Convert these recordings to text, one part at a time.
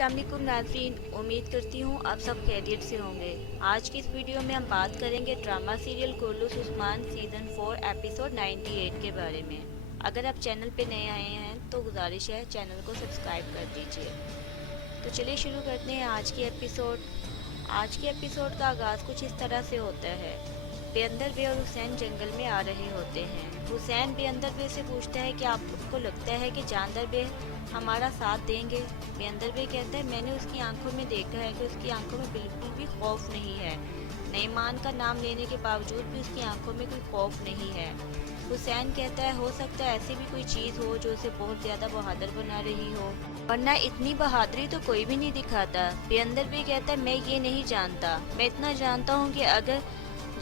अस्सलाम वालेकुम नाज़रीन, उम्मीद करती हूँ आप सब खैरियत से होंगे। आज की इस वीडियो में हम बात करेंगे drama serial Kurulus Osman season 4 episode 98 के बारे में। अगर आप चैनल पे नए आए हैं तो गुजारिश है चैनल को सब्सक्राइब कर दीजिए। तो चलिए शुरू करते हैं आज की एपिसोड। आज के एपिसोड का आगाज़ कुछ इस तरह से होता है। बेअंदर बे और हुसैन जंगल में आ रहे होते हैं। हुसैन बेअंदर बे से पूछता है कि आपको लगता है कि जानदार बे हमारा साथ देंगे। बेअंदर बे कहता है मैंने उसकी आंखों में देखा है कि उसकी आंखों में बिल्कुल भी खौफ नहीं है। नईमान का नाम लेने के बावजूद भी उसकी आंखों में कोई खौफ नहीं है। हुसैन कहता है हो सकता है ऐसी भी कोई चीज़ हो जो उसे बहुत ज़्यादा बहादुर बना रही हो, वरना इतनी बहादुरी तो कोई भी नहीं दिखाता। बेअंदर बे कहता है मैं ये नहीं जानता, मैं इतना जानता हूँ कि अगर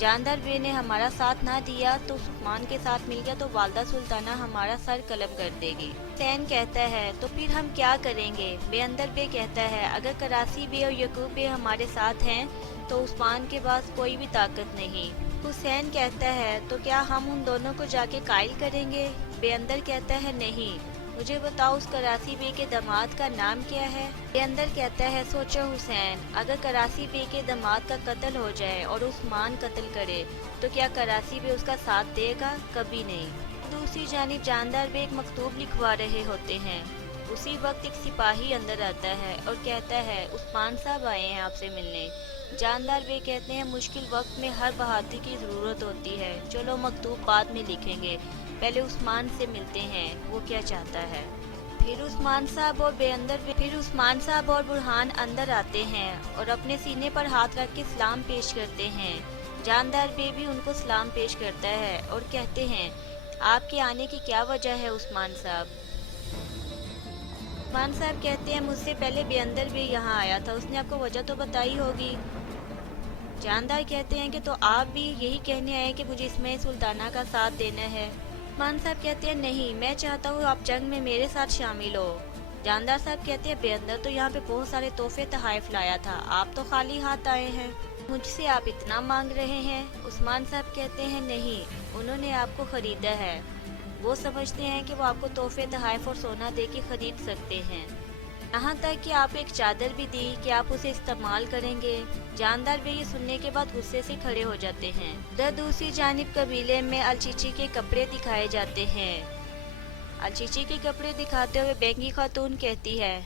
जानदार बे ने हमारा साथ ना दिया तो उस्मान के साथ मिल गया तो वालदा सुल्ताना हमारा सर कलम कर देगी। हुसैन कहता है तो फिर हम क्या करेंगे। बेअंदर बे कहता है अगर करासी बे और यकूब बे हमारे साथ हैं तो उस्मान के पास कोई भी ताकत नहीं। हुसैन कहता है तो क्या हम उन दोनों को जाके कायल करेंगे। बेअंदर कहता है नहीं, मुझे बताओ उस करासी बे के दामाद का नाम क्या है। बेअंदर कहता है सोचो हुसैन, अगर करासी बे के दामाद का कत्ल हो जाए और उस्मान कत्ल करे तो क्या करासी बे उसका साथ देगा? कभी नहीं। दूसरी जानिब जानदार बे एक मकतूब लिखवा रहे होते हैं। उसी वक्त एक सिपाही अंदर आता है और कहता है उस्मान साहब आए हैं आपसे मिलने। जानदार बे कहते हैं मुश्किल वक्त में हर बहादुरी की ज़रूरत होती है, चलो मकतूब बाद में लिखेंगे, पहले उस्मान से मिलते हैं, वो क्या चाहता है। फिर उस्मान साहब और बुरहान अंदर आते हैं और अपने सीने पर हाथ रख के सलाम पेश करते हैं। जानदार बे भी उनको सलाम पेश करता है और कहते हैं आपके आने की क्या वजह है उस्मान साहब। उस्मान साहब कहते हैं मुझसे पहले बेअंदर बे यहाँ आया था, उसने आपको वजह तो बताई होगी। जानदार कहते हैं कि तो आप भी यही कहने आए कि मुझे इसमें सुल्ताना का साथ देना है। उस्मान साहब कहते हैं नहीं, मैं चाहता हूँ आप जंग में मेरे साथ शामिल हो। जानदार साहब कहते हैं बेअंदर तो यहाँ पे बहुत सारे तोहफे तहाइफ लाया था, आप तो खाली हाथ आए हैं, मुझसे आप इतना मांग रहे हैं। उस्मान साहब कहते हैं नहीं, उन्होंने आपको खरीदा है, वो समझते हैं कि वो आपको तोहफे तहाइफ और सोना दे के खरीद सकते हैं। यहाँ तक कि आपको एक चादर भी दी कि आप उसे इस्तेमाल करेंगे। जानदार बे ये सुनने के बाद गुस्से से खड़े हो जाते हैं। उधर दूसरी जानिब कबीले में अलचीची के कपड़े दिखाए जाते हैं। अलचीची के कपड़े दिखाते हुए बेंगी खातून कहती है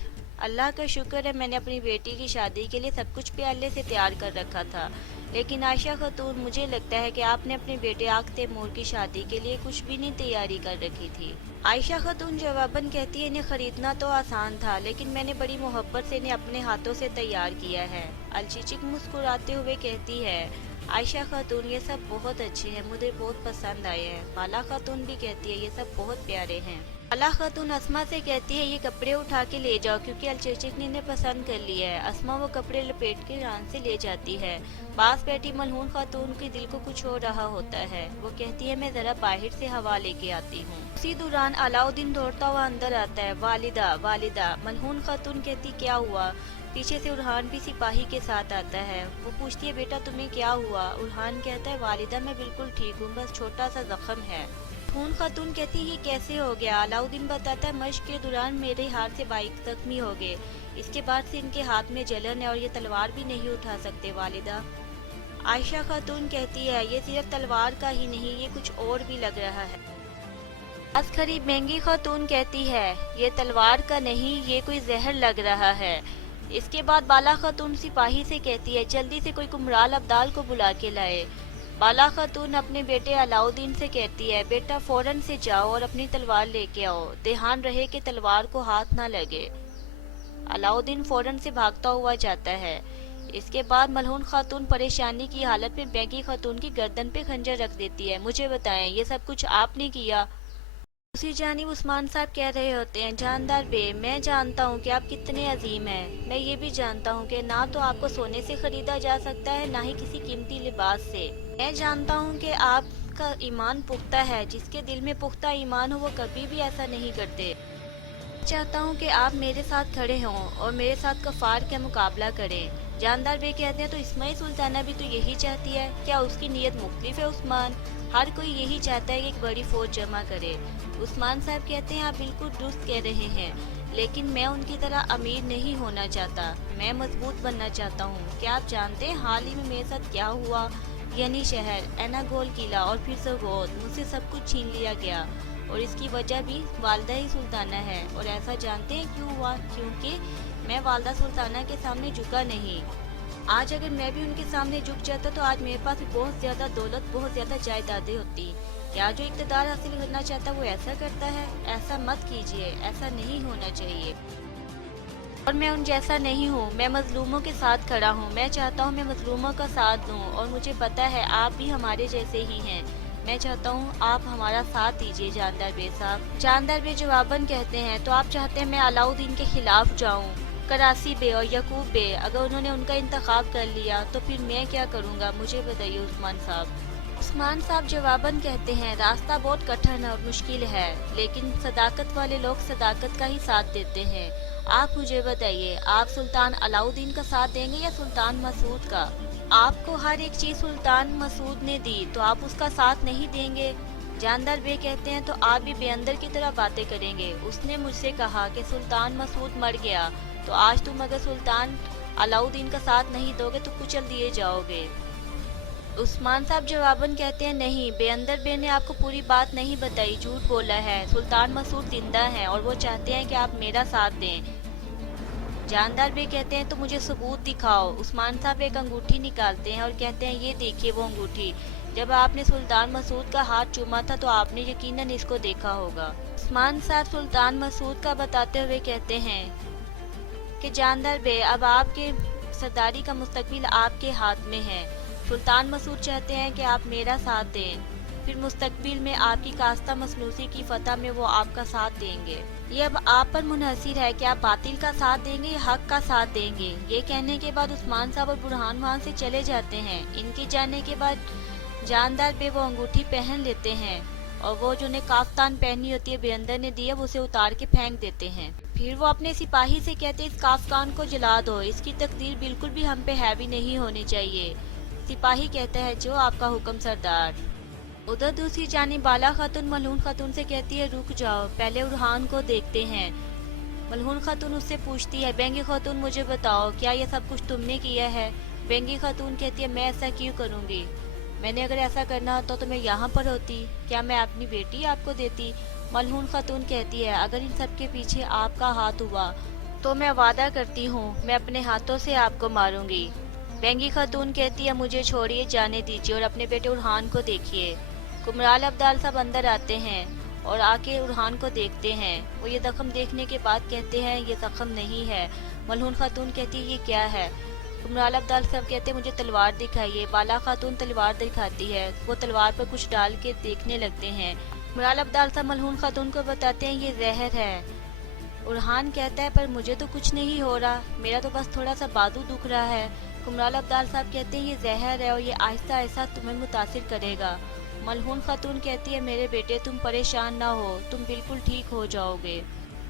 अल्लाह का शुक्र है मैंने अपनी बेटी की शादी के लिए सब कुछ पहले से तैयार कर रखा था, लेकिन आयशा खातून मुझे लगता है कि आपने अपने बेटे आग तैमूर की शादी के लिए कुछ भी नहीं तैयारी कर रखी थी। आयशा खातून जवाबन कहती है इन्हें खरीदना तो आसान था, लेकिन मैंने बड़ी मोहब्बत से इन्हें अपने हाथों से तैयार किया है। अलचीचिक मुस्कुराते हुए कहती है आयशा खातून ये सब बहुत अच्छे हैं, मुझे बहुत पसंद आए हैं। बाला खातून भी कहती है ये सब बहुत प्यारे हैं। बाला खातून अस्मा से कहती है ये कपड़े उठा के ले जाओ क्योंकि अलचीचिक ने इन्हें पसंद कर लिया है। अस्मा वो कपड़े लपेट के रान से ले जाती है। पास बैठी मलहून खातून के दिल को कुछ हो रहा होता है, वो कहती है मैं जरा बाहर से हवा लेके आती हूँ। उसी दौरान अलाउद्दीन दौड़ता हुआ अंदर आता है। वालिदा वालिदा। मलहून खातून कहती क्या हुआ। पीछे से उरहान भी सिपाही के साथ आता है। वो पूछती है बेटा तुम्हें क्या हुआ। उरहान कहता है वालिदा मैं बिल्कुल ठीक हूँ, बस छोटा सा जख्म है। खून खातून कहती है ये कैसे हो गया। अलाउद्दीन बताता है मश्क के दौरान मेरे हाथ से बाइक जख्मी हो गए, इसके बाद से इनके हाथ में जलन है और ये तलवार भी नहीं उठा सकते वालिदा। आयशा खातून कहती है ये सिर्फ तलवार का ही नहीं, ये कुछ और भी लग रहा है। अस्खरी बेंगी खातून कहती है ये तलवार का नहीं, ये कोई जहर लग रहा है। इसके बाद बाला खातून सिपाही से कहती है जल्दी से कोई कुमराल अब्दाल को बुला के लाए। बाला खातून अपने बेटे अलाउद्दीन से कहती है बेटा फौरन से जाओ और अपनी तलवार लेके आओ, ध्यान रहे कि तलवार को हाथ ना लगे। अलाउद्दीन फौरन से भागता हुआ जाता है। इसके बाद मलहून खातून परेशानी की हालत में बेंगी खातून की गर्दन पे खंजर रख देती है। मुझे बताएं ये सब कुछ आपने किया। दूसरी जानिब उस्मान साहब कह रहे होते हैं जानदार बे मैं जानता हूँ कि आप कितने अजीम हैं, मैं ये भी जानता हूँ कि ना तो आपको सोने से खरीदा जा सकता है ना ही किसी कीमती लिबास से। मैं जानता हूँ कि आपका ईमान पुख्ता है, जिसके दिल में पुख्ता ईमान हो वो कभी भी ऐसा नहीं करते। चाहता हूँ कि आप मेरे साथ खड़े हों और मेरे साथ कफार का मुकाबला करें। जानदार बे कहते हैं तो इस्माइल सुल्ताना भी तो यही चाहती है, क्या उसकी नीयत मुख्तलिफ है उस्मान? हर कोई यही चाहता है कि एक बड़ी फौज जमा करे। उस्मान साहब कहते हैं आप बिल्कुल दुरुस्त कह रहे हैं, लेकिन मैं उनकी तरह अमीर नहीं होना चाहता, मैं मजबूत बनना चाहता हूँ। क्या आप जानते हैं हाल ही में मेरे साथ क्या हुआ? यानी शहर, एनागोल किला और फिर सोगोत, मुझसे सब कुछ छीन लिया गया और इसकी वजह भी वालदा ही सुल्ताना है। और ऐसा जानते हैं क्यों हुआ? क्योंकि मैं वालदा सुल्ताना के सामने झुका नहीं। आज अगर मैं भी उनके सामने झुक जाता तो आज मेरे पास भी बहुत ज़्यादा दौलत, बहुत ज़्यादा जायदादें होती। क्या जो इक़्तिदार हासिल करना चाहता है वो ऐसा करता है? ऐसा मत कीजिए, ऐसा नहीं होना चाहिए। और मैं उन जैसा नहीं हूँ, मैं मजलूमों के साथ खड़ा हूँ। मैं चाहता हूँ मैं मजलूमों का साथ दूँ और मुझे पता है आप भी हमारे जैसे ही हैं। मैं चाहता हूँ आप हमारा साथ दीजिए जानदार बे साहब। जानदार बे जवाबन कहते हैं, तो आप चाहते हैं मैं अलाउद्दीन के खिलाफ जाऊँ? करासी बे और यकूब बे, अगर उन्होंने उनका इंतखाब कर लिया तो फिर मैं क्या करूँगा? मुझे बताइए उस्मान साहब। उस्मान साहब जवाबन कहते हैं, रास्ता बहुत कठिन और मुश्किल है, लेकिन सदाकत वाले लोग सदाकत का ही साथ देते हैं। आप मुझे बताइए, आप सुल्तान अलाउद्दीन का साथ देंगे या सुल्तान मसूद का? आपको हर एक चीज़ सुल्तान मसूद ने दी तो आप उसका साथ नहीं देंगे? जानदार बे कहते हैं, तो आप भी बेअंदर की तरह बातें करेंगे। उसने मुझसे कहा कि सुल्तान मसूद मर गया, तो आज तुम अगर सुल्तान अलाउद्दीन का साथ नहीं दोगे तो कुचल दिए जाओगे। उस्मान साहब जवाबन कहते हैं, नहीं, बेअंदर बे ने आपको पूरी बात नहीं बताई, झूठ बोला है। सुल्तान मसूद जिंदा हैं और वो चाहते हैं कि आप मेरा साथ दें। जानदार बे कहते हैं, तो मुझे सबूत दिखाओ। उस्मान साहब एक अंगूठी निकालते हैं और कहते हैं, ये देखिए वो अंगूठी। जब आपने सुल्तान मसूद का हाथ चूमा था तो आपने यकीनन इसको देखा होगा। उस्मान साहब सुल्तान मसूद का बताते हुए कहते हैं कि जानदार बे, अब आपके सरदारी का मुस्तकबिल आपके हाथ में है। सुल्तान मसूद चाहते हैं कि आप मेरा साथ दें, फिर मुस्तकबिल में आपकी कास्ता मसनूसी की फतह में वो आपका साथ देंगे। ये अब आप पर मुनहसिर है कि आप बातिल का साथ देंगे या हक का साथ देंगे। ये कहने के बाद उस्मान साहब और बुरहान वहाँ से चले जाते हैं। इनके जाने के बाद जानदार बे वो अंगूठी पहन लेते हैं और वो जो उन्हें काफ्तान पहनी होती है बेअंदर ने दी है, वो उसे उतार के फेंक देते हैं। फिर वो अपने सिपाही से कहते हैं, इस काफ्तान को जला दो, इसकी तकदीर बिल्कुल भी हम पे हैवी नहीं होनी चाहिए। सिपाही कहता है, जो आपका हुक्म सरदार। उधर दूसरी जानिब बाला खातून मलहून खातून से कहती है, रुक जाओ, पहले उरहान को देखते हैं। मलहून खातून उससे पूछती है, बेंगी खातून मुझे बताओ, क्या ये सब कुछ तुमने किया है? बेंगी खातून कहती है, मैं ऐसा क्यों करूँगी? मैंने अगर ऐसा करना होता तो मैं यहाँ पर होती। क्या मैं अपनी बेटी आपको देती? मलहून खातून कहती है, अगर इन सब के पीछे आपका हाथ हुआ तो मैं वादा करती हूँ मैं अपने हाथों से आपको मारूंगी। बेंगी खातून कहती है, मुझे छोड़िए, जाने दीजिए और अपने बेटे उरहान को देखिए। कुमराल अब्दाल साहब अंदर आते हैं और आके उरहान को देखते हैं। वो ये जख्म देखने के बाद कहते हैं, ये जख्म नहीं है। मलहून खातून कहती है, ये क्या है? कुमराल अब्दाल साहब कहते हैं, मुझे तलवार दिखाइए। बाला खातून तलवार दिखाती है। वो तलवार पर कुछ डाल के देखने लगते हैं। कुमराल अब्दाल साहब मलहून खातून को बताते हैं, ये जहर है। उरहान कहता है, पर मुझे तो कुछ नहीं हो रहा, मेरा तो बस थोड़ा सा बाजू दुख रहा है। कुमराल अब्दाल साहब कहते हैं, ये जहर है और ये आहिस्ता आहिस्ता तुम्हें मुतासिर करेगा। मलहून खातून कहती है, मेरे बेटे तुम परेशान ना हो, तुम बिल्कुल ठीक हो जाओगे।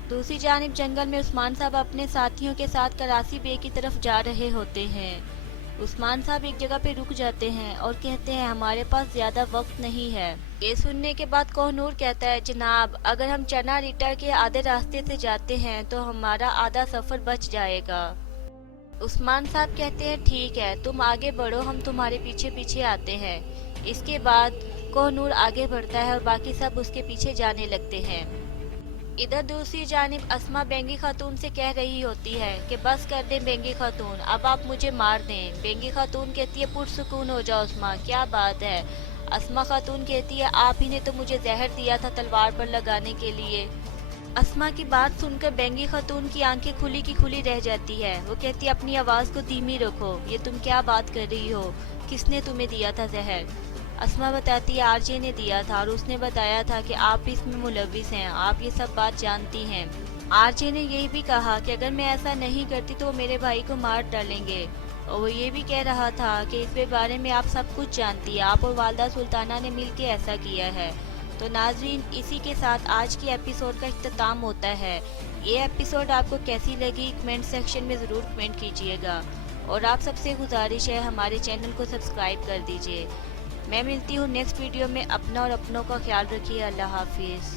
दूसरी जानिब जंगल में उस्मान साहब अपने साथियों के साथ करासी बे की तरफ जा रहे होते हैं। उस्मान साहब एक जगह पे रुक जाते हैं और कहते हैं, हमारे पास ज्यादा वक्त नहीं है। ये सुनने के बाद कोहनूर कहता है, जनाब, अगर हम चना रिटा के आधे रास्ते से जाते हैं तो हमारा आधा सफर बच जाएगा। उस्मान साहब कहते हैं, ठीक है, तुम आगे बढ़ो, हम तुम्हारे पीछे पीछे आते हैं। इसके बाद कोहनूर आगे बढ़ता है और बाकी सब उसके पीछे जाने लगते हैं। इधर दूसरी जानिब अस्मा बेंगी खातून से कह रही होती है कि बस कर दें बेंगी खातून, अब आप मुझे मार दें। बेंगी खातून कहती है, पुरसुकून हो जाओ अस्मा, क्या बात है? अस्मा खातून कहती है, आप ही ने तो मुझे जहर दिया था तलवार पर लगाने के लिए। अस्मा की बात सुनकर बेंगी खातून की आंखें खुली की खुली रह जाती है। वो कहती है, अपनी आवाज़ को धीमी रखो, ये तुम क्या बात कर रही हो? किसने तुम्हें दिया था जहर? अस्मा बताती है, आरजे ने दिया था और उसने बताया था कि आप भी इसमें मुलविस हैं, आप ये सब बात जानती हैं। आरजे ने यही भी कहा कि अगर मैं ऐसा नहीं करती तो वो मेरे भाई को मार डालेंगे, और वो ये भी कह रहा था कि इस बारे में आप सब कुछ जानती है, आप और वालदा सुल्ताना ने मिलकर ऐसा किया है। तो नाजरीन, इसी के साथ आज की एपिसोड का इख्तिताम होता है। ये एपिसोड आपको कैसी लगी कमेंट सेक्शन में ज़रूर कमेंट कीजिएगा और आप सबसे गुजारिश है हमारे चैनल को सब्सक्राइब कर दीजिए। मैं मिलती हूँ नेक्स्ट वीडियो में। अपना और अपनों का ख्याल रखिए। अल्लाह हाफिज़।